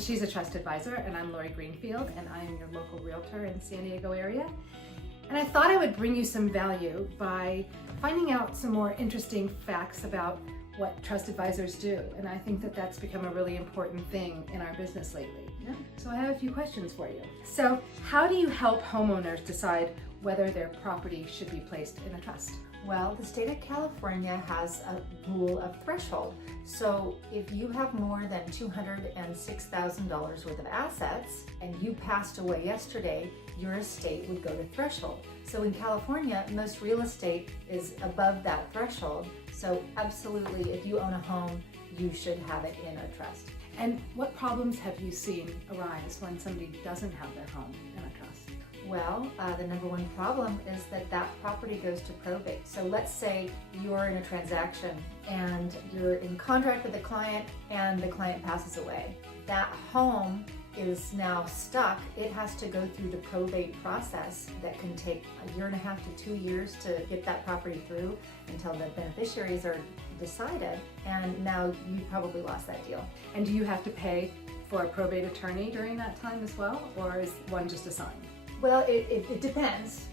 And she's a trust advisor, and I'm Lori Greenfield, and I am your local realtor in the San Diego area. And I thought I would bring you some value by finding out some more interesting facts about what trust advisors do. And I think that that's become a really important thing in our business lately. Yeah. So I have a few questions for you. So how do you help homeowners decide whether their property should be placed in a trust? Well, the state of California has a rule of threshold. So if you have more than $206,000 worth of assets and you passed away yesterday, your estate would go to threshold. So in California, most real estate is above that threshold. So absolutely, if you own a home, you should have it in a trust. And what problems have you seen arise when somebody doesn't have their home in a trust? Well, the number one problem is that property goes to probate. So let's say you're in a transaction and you're in contract with the client and the client passes away. That home is now stuck. It has to go through the probate process that can take 1.5 to 2 years to get that property through until the beneficiaries are decided, and now you probably lost that deal. And do you have to pay for a probate attorney during that time as well, or is one just assigned? Well, it depends,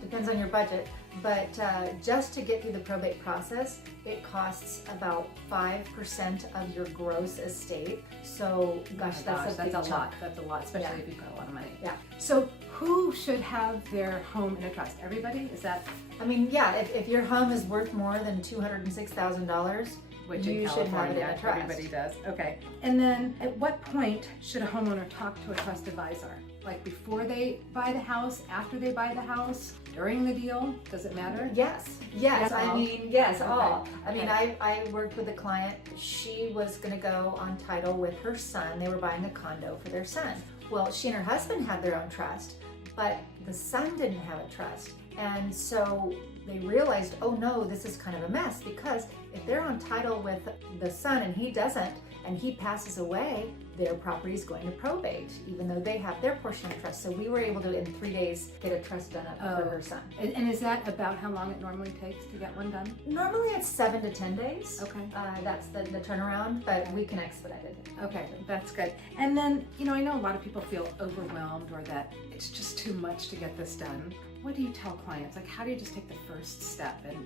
depends on your budget, but just to get through the probate process, it costs about 5% of your gross estate. So, gosh, that's a big chunk. That's a lot, especially if you've got a lot of money. Yeah. So who should have their home in a trust? Everybody? Is that? I mean, yeah, if your home is worth more than $206,000, which you in should have it in California, a trust. everybody does. Okay. And then at what point should a homeowner talk to a trust advisor? Like before they buy the house, after they buy the house, during the deal? Does it matter? Yes. I mean, yes, Okay. all. I mean, I worked with a client. She was going to go on title with her son. They were buying a condo for their son. Well, she and her husband had their own trust, but the son didn't have a trust. And so they realized, oh no, this is kind of a mess, because if they're on title with the son and he doesn't, and he passes away, their property is going to probate, even though they have their portion of trust. So we were able to, in 3 days, get a trust done up for her son. And is that about how long it normally takes to get one done? Normally it's 7 to 10 days. Okay. That's the turnaround, but we can expedite it. Okay, that's good. And then, I know a lot of people feel overwhelmed or that it's just too much to get this done. What do you tell clients? Like, how do you just take the first step and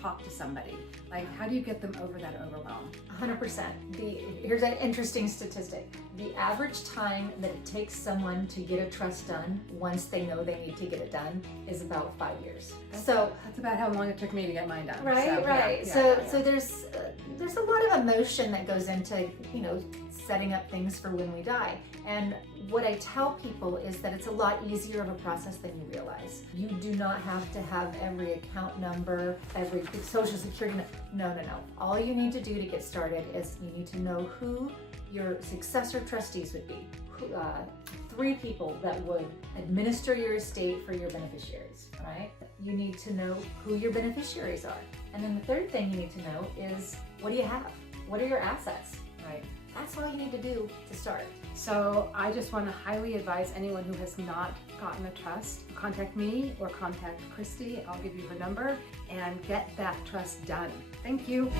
talk to somebody? Like, how do you get them over that overwhelm? 100%. Here's an interesting statistic. The average time that it takes someone to get a trust done once they know they need to get it done is about 5 years. So that's about how long it took me to get mine done. Right. So there's a lot of emotion that goes into, setting up things for when we die. And what I tell people is that it's a lot easier of a process than you realize. You do not have to have every account number, every social security. No. All you need to do to get started is you need to know who your successor trustees would be. 3 people that would administer your estate for your beneficiaries, right? You need to know who your beneficiaries are. And then the third thing you need to know is, what do you have? What are your assets? Right. That's all you need to do to start. So I just want to highly advise anyone who has not gotten a trust, contact me or contact Christie. I'll give you her number and get that trust done. Thank you.